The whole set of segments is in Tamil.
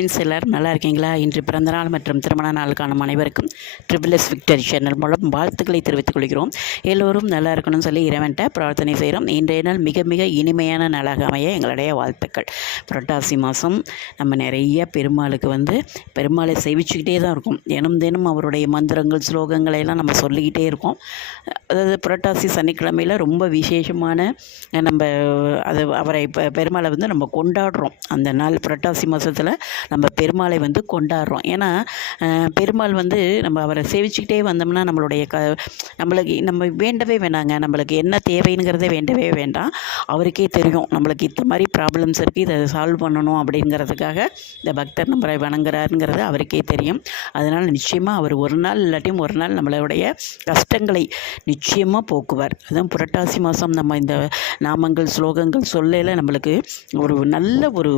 ஃப்ரெண்ட்ஸ் எல்லோரும் நல்லா இருக்கீங்களா இன்று பிறந்தநாள் மற்றும் திருமண நாள் காணும் அனைவருக்கும் ட்ரிபிள் எஸ் விக்டரி சேனல் மூலம் வாழ்த்துக்களை தெரிவித்துக் கொள்கிறோம். எல்லோரும் நல்லா இருக்கணும்னு சொல்லி இறைவன்ட்ட பிரார்த்தனை செய்கிறோம். இன்றைய நாள் மிக மிக இனிமையான நாளாக அமைய எங்களுடைய வாழ்த்துக்கள். புரட்டாசி மாதம் நம்ம நிறைய பெருமாளுக்கு வந்து பெருமாளை சேவிச்சுக்கிட்டே தான் இருக்கும். தினம் தினம் அவருடைய மந்திரங்கள் ஸ்லோகங்களை எல்லாம் நம்ம சொல்லிக்கிட்டே இருக்கோம். அதாவது புரட்டாசி சனிக்கிழமையில் ரொம்ப விசேஷமான நம்ம அது அவரை இப்போ பெருமாளை வந்து நம்ம கொண்டாடுறோம். அந்த நாள் புரட்டாசி மாதத்தில் நம்ம பெருமாளை வந்து கொண்டாடுறோம். ஏன்னா பெருமாள் வந்து நம்ம அவரை சேவிச்சுக்கிட்டே வந்தோம்னா நம்மளுடைய க நம்மளுக்கு நம்ம வேண்டவே வேணாங்க. நம்மளுக்கு என்ன தேவைங்கிறதே வேண்டவே வேண்டாம். அவருக்கே தெரியும். நம்மளுக்கு இந்த மாதிரி ப்ராப்ளம்ஸ் இருக்குது இதை சால்வ் பண்ணணும் அப்படிங்கிறதுக்காக இந்த பக்தர் நம்மளை வணங்குறாருங்கிறது அவருக்கே தெரியும். அதனால் நிச்சயமாக அவர் ஒரு நாள் இல்லாட்டியும் ஒரு நாள் நம்மளுடைய கஷ்டங்களை நிச்சயமாக போக்குவார். அதுவும் புரட்டாசி மாதம் நம்ம இந்த நாமங்கள் ஸ்லோகங்கள் சொல்லையில் நம்மளுக்கு ஒரு நல்ல ஒரு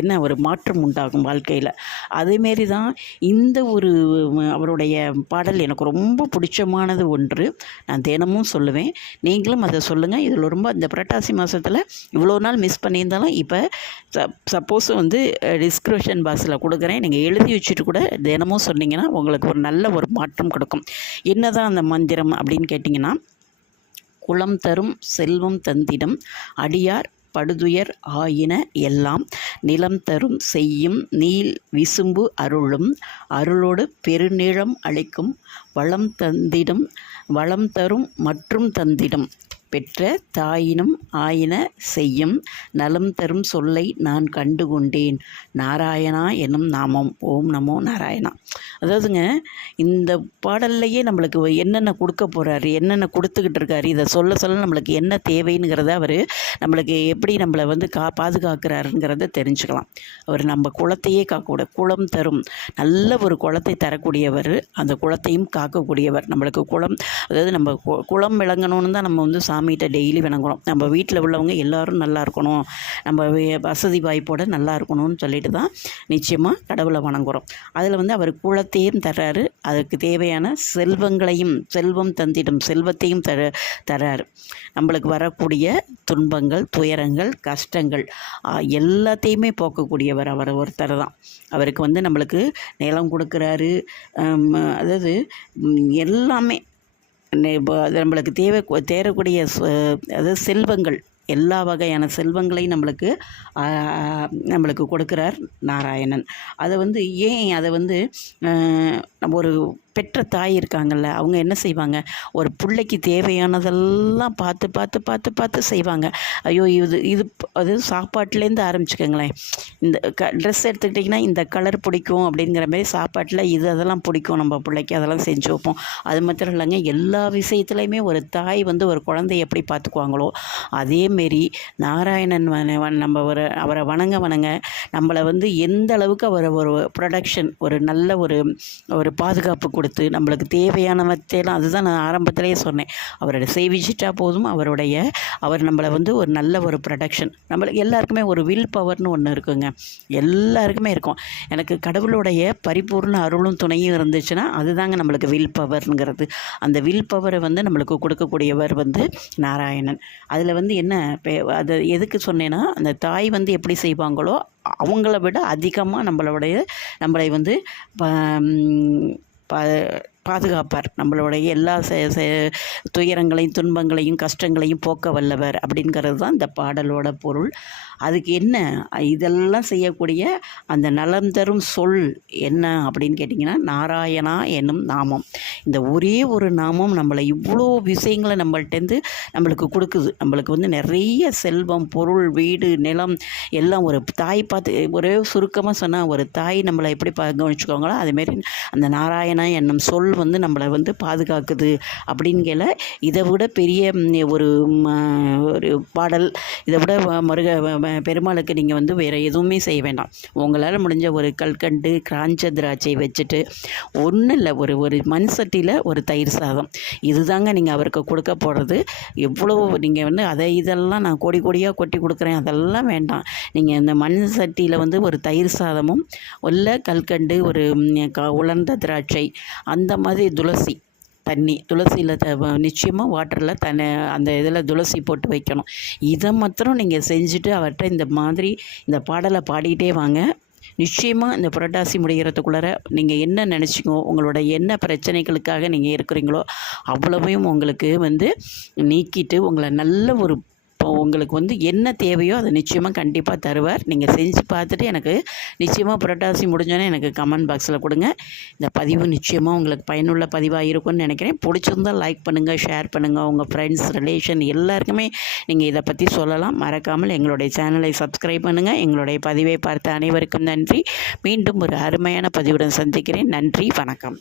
என்ன ஒரு மாற்றம் உண்டாகும் வாழ்க்கையில். அதேமாரி தான் இந்த ஒரு அவருடைய பாடல் எனக்கு ரொம்ப பிடிச்சமானது ஒன்று. நான் தினமும் சொல்லுவேன். நீங்களும் அதை சொல்லுங்கள் இதில் ரொம்ப இந்த புரட்டாசி மாதத்தில் இவ்வளோ நாள் மிஸ் பண்ணியிருந்தாலும் இப்போ சப்போஸ் வந்து டிஸ்கிரிப்ஷன் பாக்ஸில் கொடுக்குறேன். நீங்கள் எழுதி வச்சுட்டு கூட தினமும் சொன்னீங்கன்னா உங்களுக்கு ஒரு நல்ல ஒரு மாற்றம் கொடுக்கும். என்னதான் அந்த மந்திரம் அப்படின்னு கேட்டிங்கன்னா குளம் தரும் செல்வம் தந்திடம் அடியார் படுதுயர் ஆயின எல்லாம் நிலம் தரும் செய்யும் நீல் விசும்பு அருளும். அருளோடு பெருநிழம் அளிக்கும் வளம் தந்திடும் வளம் தரும் மற்றும் தந்திடும். பெற்ற தாயினும் ஆயின செய்யும் நலம் தரும் சொல்லை நான் கண்டு கொண்டேன் நாராயணா என்னும் நாமம். ஓம் நமோ நாராயணா. அதாவதுங்க இந்த பாடல்லையே நம்மளுக்கு என்னென்ன கொடுக்க போகிறாரு என்னென்ன கொடுத்துக்கிட்டு இருக்காரு இதை சொல்ல சொல்ல நம்மளுக்கு என்ன தேவைங்கிறத அவர் நம்மளுக்கு எப்படி நம்மளை வந்து கா பாதுகாக்கிறாருங்கிறத தெரிஞ்சுக்கலாம். அவர் நம்ம குளத்தையே காக்கக்கூட குளம் தரும். நல்ல ஒரு குளத்தை தரக்கூடியவர் அந்த குளத்தையும் காக்கக்கூடியவர். நம்மளுக்கு குளம் அதாவது நம்ம கு- குளம் விளங்கணும்னு தான் நம்ம வந்து சாமிகிட்ட டெய்லி வணங்குறோம். நம்ம வீட்டில் உள்ளவங்க எல்லோரும் நல்லா இருக்கணும். நம்ம வசதி வாய்ப்போடு நல்லா இருக்கணும்னு சொல்லிட்டு தான் நிச்சயமாக கடவுளை வணங்குறோம். அதில் வந்து அவர் குளத்தையும் தர்றாரு. அதுக்கு தேவையான செல்வங்களையும் செல்வம் தந்திடும் செல்வத்தையும் தர தர்றாரு. நம்மளுக்கு வரக்கூடிய துன்பங்கள் துயரங்கள் கஷ்டங்கள் எல்லாத்தையுமே போக்கக்கூடியவர் அவர் ஒருத்தர் தான். அவருக்கு வந்து நம்மளுக்கு நிலம் கொடுக்குறாரு. அதாவது எல்லாமே நம்மளுக்கு தேவை தேரக்கூடிய ச- அதாவது செல்வங்கள். எல்லா வகையான செல்வங்களையும் நம்மளுக்கு நம்மளுக்கு கொடுக்குறார் நாராயணன். அதை வந்து ஏன் அதை வந்து நம்ம ஒரு பெற்ற தாய் இருக்காங்கல்ல அவங்க என்ன செய்வாங்க? ஒரு பிள்ளைக்கு தேவையானதெல்லாம் பார்த்து பார்த்து பார்த்து பார்த்து செய்வாங்க. ஐயோ இது இது அது சாப்பாட்டுலேருந்து ஆரம்பிச்சுக்கோங்களேன். இந்த க ட்ரெஸ் எடுத்துக்கிட்டிங்கன்னா இந்த கலர் பிடிக்கும் அப்படிங்கிற மாதிரி சாப்பாட்டில் இது அதெல்லாம் பிடிக்கும் நம்ம பிள்ளைக்கு அதெல்லாம் செஞ்சு வைப்போம். அது மாத்திரம் இல்லைங்க எல்லா விஷயத்துலையுமே ஒரு தாய் வந்து ஒரு குழந்தைய எப்படி பார்த்துக்குவாங்களோ அதேமாரி நாராயணன் வன- நம்ம ஒரு அவரை வணங்க வணங்க நம்மளை வந்து எந்த அளவுக்கு அவர் ஒரு ப்ரொடக்ஷன் ஒரு நல்ல ஒரு ஒரு பாதுகாப்பு கொடுத்து நம்மளுக்கு தேவையானவற்றையெல்லாம் அதுதான் நான் ஆரம்பத்திலேயே சொன்னேன். அவரோட சேவிச்சிட்டா போதும் அவருடைய அவர் நம்மளை வந்து ஒரு நல்ல ஒரு ப்ரொடக்ஷன் நம்மளுக்கு எல்லாருக்குமே ஒரு வில் பவர்னு ஒன்று இருக்குங்க. எல்லாருக்குமே இருக்கும். எனக்கு கடவுளுடைய பரிபூர்ண அருளும் துணையும் இருந்துச்சுன்னா அதுதாங்க நம்மளுக்கு வில் பவர்ங்கிறது அந்த வில் பவரை வந்து நம்மளுக்கு கொடுக்கக்கூடியவர் வந்து நாராயணன். அதில் வந்து என்ன பே- அது எதுக்கு சொன்னேன்னா அந்த தாய் வந்து எப்படி செய்வாங்களோ அவங்கள விட அதிகமாக நம்மளுடைய நம்மளை வந்து by the பாதுகாப்பார். நம்மளுடைய எல்லா செ செ- துயரங்களையும் துன்பங்களையும் கஷ்டங்களையும் போக்க வல்லவர் அப்படிங்கிறது தான் இந்த பாடலோட பொருள். அதுக்கு என்ன? இதெல்லாம் செய்யக்கூடிய அந்த நலம் தரும் சொல் என்ன அப்படின்னு கேட்டிங்கன்னா நாராயணா என்னும் நாமம். இந்த ஒரே ஒரு நாமம் நம்மளை இவ்வளோ விஷயங்களை நம்மள்ட்டேருந்து நம்மளுக்கு கொடுக்குது. நம்மளுக்கு வந்து நிறைய செல்வம் பொருள் வீடு நிலம் எல்லாம் ஒரு தாய் பார்த்து ஒரே சுருக்கமாக சொன்னால் ஒரு தாய் நம்மளை எப்படி பா கவனிச்சுக்கோங்களோ? அதுமாரி அந்த நாராயணா என்னும் சொல் வந்து நம்மளை வந்து பாதுகாக்குது அப்படிங்கல இதை விட பெரிய ஒரு ம, ஒரு பாடல். இதை விட வ- முருக வ- பெருமாளுக்கு நீங்கள் வந்து வேறு எதுவுமே செய்ய வேண்டாம். உங்களால் முடிஞ்ச ஒரு கல்கண்டு கிராஞ்ச திராட்சை வச்சுட்டு ஒன்றும் இல்லை ஒரு ஒரு மண் சட்டியில் ஒரு தயிர் சாதம். இதுதாங்க நீங்கள் அவருக்கு கொடுக்க போகிறது எவ்வளோ நீங்கள் வந்து அதை இதெல்லாம் நான் கோடி கோடியாக கொட்டி கொடுக்குறேன். அதெல்லாம் வேண்டாம். நீங்கள் இந்த மண் சட்டியில் வந்து ஒரு தயிர் சாதமும் உள்ள கல்கண்டு ஒரு உலர்ந்த திராட்சை அந்த மாதிரி துளசி தண்ணி துளசியில் த நிச்சயமாக வாட்டரில் தன அந்த இதில் துளசி போட்டு வைக்கணும். இதை மாத்திரம் நீங்கள் செஞ்சுட்டு அவர்கிட்ட இந்த மாதிரி இந்த பாடலை பாடிக்கிட்டே வாங்க. நிச்சயமாக இந்த புரட்டாசி முடிகிறதுக்குள்ளார நீங்கள் என்ன நினச்சிக்கோ உங்களோட என்ன பிரச்சனைகளுக்காக நீங்கள் இருக்கிறீங்களோ அவ்வளவையும் உங்களுக்கு வந்து நீக்கிட்டு உங்களை நல்ல ஒரு உங்களுக்கு வந்து என்ன தேவையோ அதை நிச்சயமாக கண்டிப்பாக தருவார். நீங்கள் செஞ்சு பார்த்துட்டு எனக்கு நிச்சயமாக புரட்டாசி முடிஞ்சோன்னே எனக்கு கமெண்ட் பாக்ஸில் கொடுங்க. இந்த பதிவு நிச்சயமாக உங்களுக்கு பயனுள்ள பதிவாக இருக்கும்னு நினைக்கிறேன். பிடிச்சிருந்தால் லைக் பண்ணுங்கள் ஷேர் பண்ணுங்கள் உங்கள் ஃப்ரெண்ட்ஸ் ரிலேஷன் எல்லாருக்குமே நீங்கள் இதை பற்றி சொல்லலாம். மறக்காமல் எங்களுடைய சேனலை சப்ஸ்கிரைப் பண்ணுங்கள் எங்களுடைய பதிவை பார்த்த அனைவருக்கும் நன்றி. மீண்டும் ஒரு அருமையான பதிவுடன் சந்திக்கிறேன். நன்றி வணக்கம்.